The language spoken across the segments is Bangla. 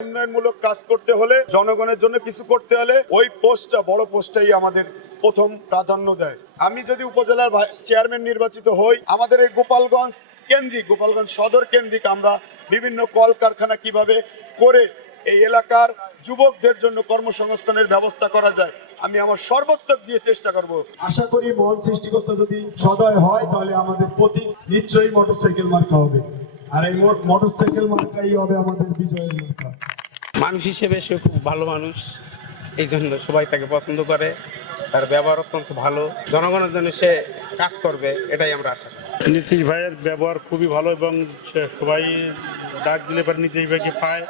উন্নয়নমূলক কাজ করতে হলে জনগণের জন্য কিছু করতে হলে ওই পোস্টটা, বড় পোস্টটাই আমাদের প্রথম প্রাধান্য দেয়। আমি যদি উপজেলার চেয়ারম্যান নির্বাচিত হই, আমাদের এই গোপালগঞ্জ কেন্দ্রিক, গোপালগঞ্জ সদর কেন্দ্রিক আমরা বিভিন্ন কলকারখানা কীভাবে করে এই এলাকার যুবকদের জন্য কর্মসংস্থানের ব্যবস্থা করা যায়, আমি আমার সর্বোত্তক দিয়ে চেষ্টা করব। আশা করি মহান সৃষ্টিকর্তা যদি সদয় হয়, তাহলে আমাদের প্রতি নিশ্চয়ই মোটরসাইকেল মার্কা হবে। আর এই মোটরসাইকেল মার্কাই হবে আমাদের বিজয়ের মার্কা। মানুষ হিসেবে সে খুব ভালো মানুষ এই জন্য সবাই তাকে পছন্দ করে। তার ব্যবহার অত্যন্ত ভালো। জনগণের জন্য সে কাজ করবে এটাই আমরা আশা করি। নীতিশ ভাইয়ের ব্যবহার খুবই ভালো এবং সে সবাই ডাক দিলে পরে নীতিশ ভাইকে পায়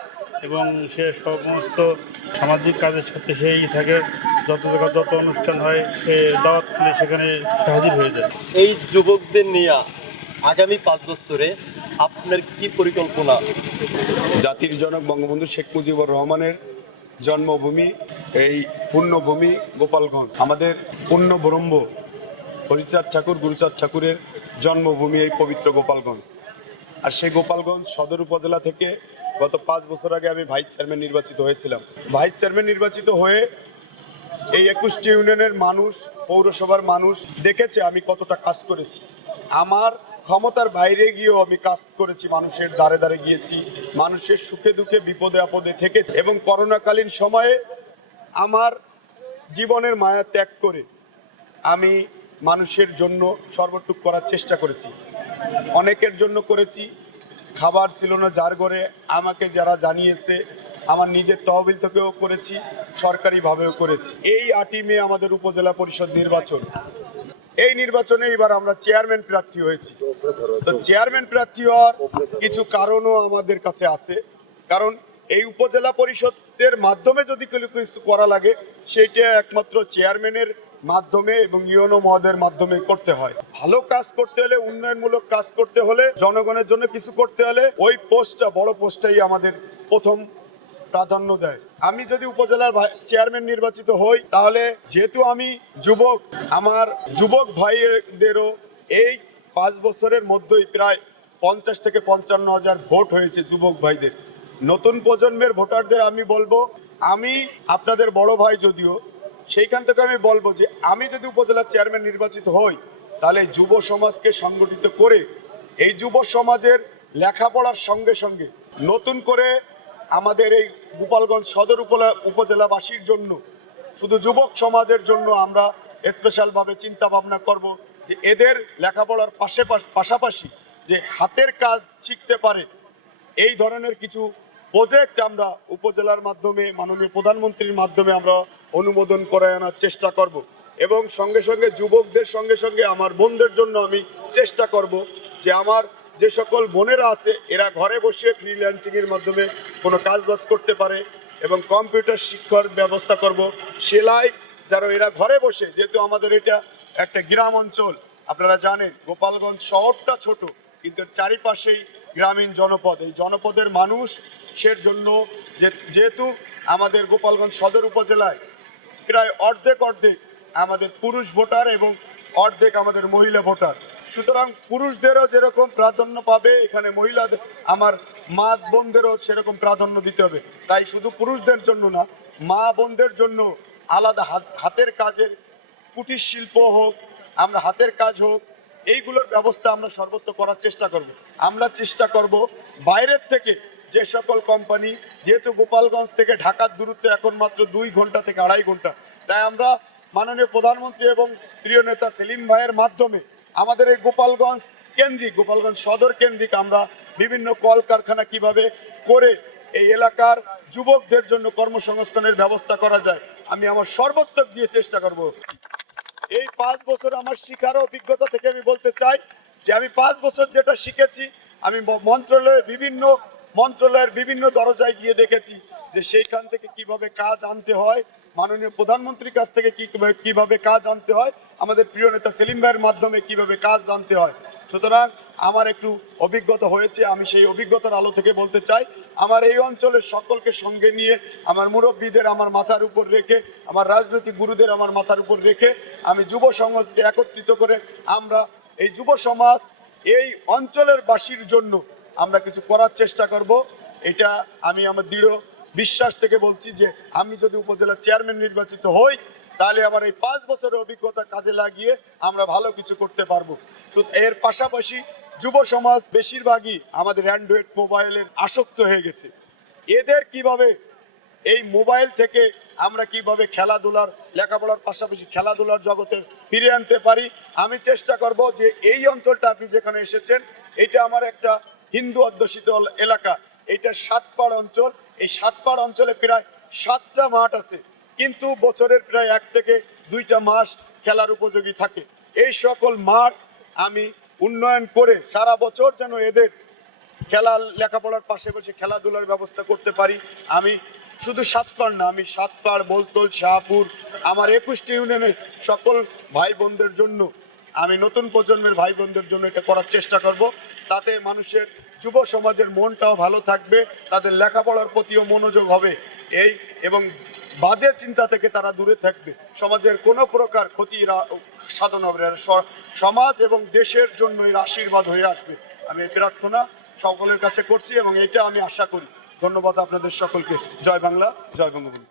এবং সে সমস্ত সামাজিক কাজের সাথে সেই থাকে যত জায়গা যত অনুষ্ঠান হয় সে দাওয়াত পেলে সেখানে হাজির হয়ে যায়। এই যুবকদের নিয়ে আগামী পাঁচ বছরে আপনার কি পরিকল্পনা? জাতির জনক বঙ্গবন্ধু শেখ মুজিবুর রহমানের জন্মভূমি, এই পুণ্যভূমি গোপালগঞ্জ। আমাদের পুণ্য ব্রহ্ম হরিচাঁদ ঠাকুর, গুরুচাঁদ ঠাকুরের জন্মভূমি এই পবিত্র গোপালগঞ্জ। আর সেই গোপালগঞ্জ সদর উপজেলা থেকে গত পাঁচ বছর আগে আমি ভাইস চেয়ারম্যান নির্বাচিত হয়েছিলাম। ভাইস চেয়ারম্যান নির্বাচিত হয়ে এই একুশটি ইউনিয়নের মানুষ, পৌরসভার মানুষ দেখেছে আমি কতটা কাজ করেছি। আমার ক্ষমতার বাইরে গিয়েও আমি কাজ করেছি, মানুষের দ্বারে দ্বারে গিয়েছি, মানুষের সুখে দুঃখে, বিপদে আপদে থেকে এবং করোনাকালীন সময়ে আমার জীবনের মায়া ত্যাগ করে আমি মানুষের জন্য সর্বটুক করার চেষ্টা করেছি। অনেকের জন্য করেছি, খাবার ছিল না যার ঘরে, আমাকে যারা জানিয়েছে, আমার নিজের তহবিল থেকেও করেছি, সরকারিভাবেও করেছি। এই আটই মে আমাদের উপজেলা পরিষদ নির্বাচন। এই নির্বাচনে এবার আমরা চেয়ারম্যান প্রার্থী হয়েছি। তো চেয়ারম্যান প্রার্থী হওয়ার কিছু কারণও আমাদের কাছে আছে। কারণ এই উপজেলা পরিষদের মাধ্যমে যদি কিছু করা লাগে সেইটা একমাত্র চেয়ারম্যানের মাধ্যমে এবং ইউনো মহোদয়ের মাধ্যমে করতে হয়। ভালো কাজ করতে হলে উন্নয়নমূলক কাজ করতে হলে জনগণের জন্য কিছু করতে হলে ওই পোস্টটা বড় পোস্টটাই আমাদের প্রথম প্রাধান্য দেয়। আমি যদি উপজেলার চেয়ারম্যান নির্বাচিত হই, তাহলে যেহেতু আমি যুবক, আমার যুবক ভাইদেরও এই পাঁচ বছরের মধ্যেই প্রায় পঞ্চাশ থেকে পঞ্চান্ন হাজার ভোট হয়েছে যুবক ভাইদের। নতুন প্রজন্মের ভোটারদের আমি বলব, আমি আপনাদের বড় ভাই যদিও, সেইখান থেকে আমি বলব যে, আমি যদি উপজেলার চেয়ারম্যান নির্বাচিত হই, তাহলে যুব সমাজকে সংগঠিত করে, এই যুব সমাজের লেখাপড়ার সঙ্গে সঙ্গে নতুন করে আমাদের এই গোপালগঞ্জ সদর উপজেলাবাসীর জন্য, শুধু যুবক সমাজের জন্য আমরা স্পেশালভাবে চিন্তা ভাবনা করব যে এদের লেখাপড়ার পাশে পাশ- পাশাপাশি যে হাতের কাজ শিখতে পারে, এই ধরনের কিছু প্রজেক্ট আমরা উপজেলার মাধ্যমে, মাননীয় প্রধানমন্ত্রীর মাধ্যমে আমরা অনুমোদন করে আনার চেষ্টা করব। এবং সঙ্গে সঙ্গে যুবকদের সঙ্গে সঙ্গে আমার বোনদের জন্য আমি চেষ্টা করব যে আমার যে সকল বোনেরা আছে, এরা ঘরে বসে ফ্রিল্যান্সিংয়ের মাধ্যমে কোনো কাজবাজ করতে পারে এবং কম্পিউটার শিক্ষার ব্যবস্থা করব। সেলাই যারা এরা ঘরে বসে, যেহেতু আমাদের এটা একটা গ্রাম অঞ্চল, আপনারা জানেন, গোপালগঞ্জ শহরটা ছোট, কিন্তু চারিপাশেই গ্রামীণ জনপদ। এই জনপদের মানুষ মানুষের জন্য যেহেতু আমাদের গোপালগঞ্জ সদর উপজেলায় প্রায় অর্ধেক অর্ধেক আমাদের পুরুষ ভোটার এবং অর্ধেক আমাদের মহিলা ভোটার। সুতরাং পুরুষদেরও যেরকম প্রাধান্য পাবে, এখানে মহিলাদের, আমার মা বোনদেরও সেরকম প্রাধান্য দিতে হবে। তাই শুধু পুরুষদের জন্য না মা বোনদের জন্য আলাদা হাত- হাতের কাজের কুটির শিল্প হোক, আমরা হাতের কাজ হোক, এইগুলোর ব্যবস্থা আমরা সর্বত্র করার চেষ্টা করব। আমরা চেষ্টা করব বাইরের থেকে যে সকল কোম্পানি, যেহেতু গোপালগঞ্জ থেকে ঢাকার দূরত্ব এখন মাত্র দুই ঘণ্টা থেকে আড়াই ঘণ্টা, তাই আমরা মাননীয় প্রধানমন্ত্রী এবং প্রিয় নেতা সেলিম ভাইয়ের মাধ্যমে আমাদের এই গোপালগঞ্জ কেন্দ্রিক, গোপালগঞ্জ সদর কেন্দ্রিক আমরা বিভিন্ন কলকারখানা কীভাবে করে এই এলাকার যুবকদের জন্য কর্মসংস্থানের ব্যবস্থা করা যায়, আমি আমার সর্বোত্তক দিয়ে চেষ্টা করব। এই পাঁচ বছর আমার শিখার অভিজ্ঞতা থেকে আমি বলতে চাই যে আমি পাঁচ বছর যেটা শিখেছি, আমি ম- মন্ত্রণালয়ের বিভিন্ন মন্ত্রণালয়ের বিভিন্ন দরজায় গিয়ে দেখেছি। যে সেইখান থেকে কীভাবে কাজ আনতে হয়, মাননীয় প্রধানমন্ত্রীর কাছ থেকে কীভাবে কাজ আনতে হয়, আমাদের প্রিয় নেতা সেলিম ভাইয়ের মাধ্যমে কীভাবে কাজ আনতে হয়। সুতরাং আমার একটু অভিজ্ঞতা হয়েছে, আমি সেই অভিজ্ঞতার আলো থেকে বলতে চাই, আমার এই অঞ্চলের সকলকে সঙ্গে নিয়ে, আমার মুরব্বীদের আমার মাথার উপর রেখে, আমার রাজনৈতিক গুরুদের আমার মাথার উপর রেখে, আমি যুব সমাজকে একত্রিত করে আমরা এই যুব সমাজ এই অঞ্চলের বাসীর জন্য আমরা কিছু করার চেষ্টা করব। এটা আমি আমার দৃঢ় বিশ্বাস থেকে বলছি যে আমি যদি উপজেলা চেয়ারম্যান নির্বাচিত হই, তাহলে আমার এই পাঁচ বছরের অভিজ্ঞতা কাজে লাগিয়ে আমরা ভালো কিছু করতে পারব। এর পাশাপাশি যুব সমাজ বেশিরভাগই আমাদের অ্যান্ড্রয়েড মোবাইলের আসক্ত হয়ে গেছে। এদের কীভাবে এই মোবাইল থেকে আমরা কীভাবে খেলাধুলার, লেখাপড়ার পাশাপাশি খেলাধুলার জগতে ফিরে আনতে পারি, আমি চেষ্টা করব যে এই অঞ্চলটা আপনি যেখানে এসেছেন, এটা আমার একটা হিন্দু অধ্যুষিত এলাকা। এটা সাতপাড় অঞ্চল। এই সাতপাড় অঞ্চলে প্রায় সাতটা মাঠ আছে। কিন্তু বছরের প্রায় এক থেকে দুইটা মাস খেলার উপযোগী থাকে। এই সকল মাঠ আমি উন্নয়ন করে সারা বছর যেন এদের খেলা লেখাপড়ার পাশাপাশি খেলাধুলার ব্যবস্থা করতে পারি। আমি শুধু সাতপাড় না, আমি সাতপাড়, বলতল, শাহপুর, আমার একুশটি ইউনিয়নের সকল ভাই বোনদের জন্য, আমি নতুন প্রজন্মের ভাই বোনদের জন্য এটা করার চেষ্টা করব। তাতে মানুষের যুব সমাজের মনটাও ভালো থাকবে, তাদের লেখাপড়ার প্রতিও মনোযোগ হবে এই এবং বাজে চিন্তা থেকে তারা দূরে থাকবে। সমাজের কোনো প্রকার ক্ষতি সাধন হবে। সমাজ এবং দেশের জন্য এর আশীর্বাদ হয়ে আসবে। আমি এই প্রার্থনা সকলের কাছে করছি এবং এটা আমি আশা করি। ধন্যবাদ আপনাদের সকলকে। জয় বাংলা, জয় বঙ্গবন্ধু।